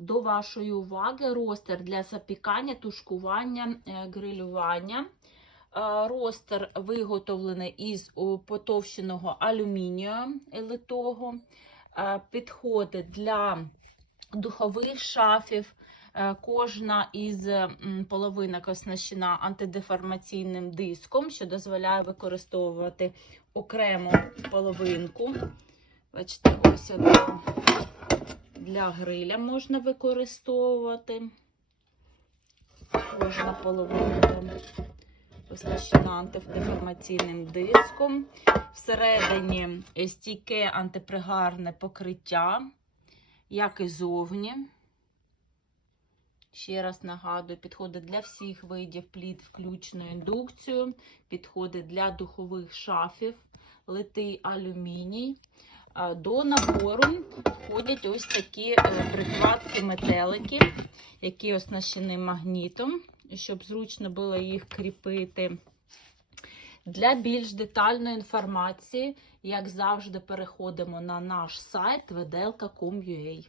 до вашої уваги ростер для запікання, тушкування, е, грилювання. Е, Ростер виготовлений із потовщеного алюмінію литого. Е, Підходить для духових шафів. Кожна із половинок оснащена антидеформаційним диском, що дозволяє використовувати окрему половинку. Бачите, ось одна для гриля можна використовувати. Кожна половинка оснащена антидеформаційним диском. Всередині стійке антипригарне покриття, як і зовні. Ще раз нагадую, підходить для всіх видів пліт, включно індукцію, підходить для духових шафів, литий алюміній. До набору входять ось такі е, прикладки метелики, які оснащені магнітом, щоб зручно було їх кріпити. Для більш детальної інформації, як завжди, переходимо на наш сайт vedelka.com.ua.